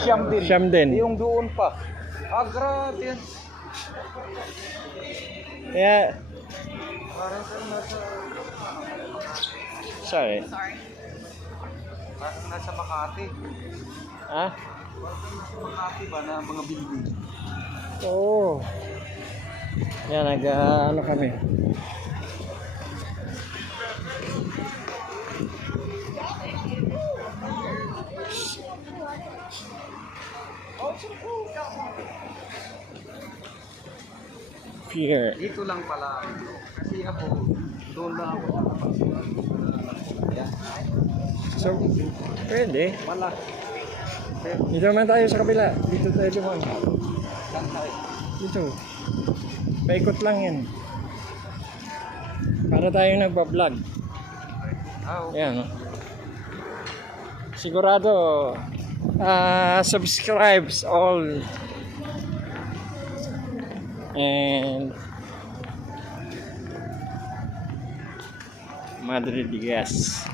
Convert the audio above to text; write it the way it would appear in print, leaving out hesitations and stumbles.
Siyam din. Yung doon pa. Ah, grabe yan. Kaya, Parang nasa... sorry. Parang nasa Makati. Ha? Parang nasa Makati ba na mga building? Oo. Yan, ano kami. Here. Dito lang pala. Kasi ako, doon lang ako nakapagsulat. Yan. So, pwede. Wala. Dito naman tayo sa kabila. Dito tayo lumang. Saan tayo? Dito. Paikot lang yan. Para tayo nagpa-vlog. Ah, okay. Yan. Sigurado, subscribes all. And Madre Diaz.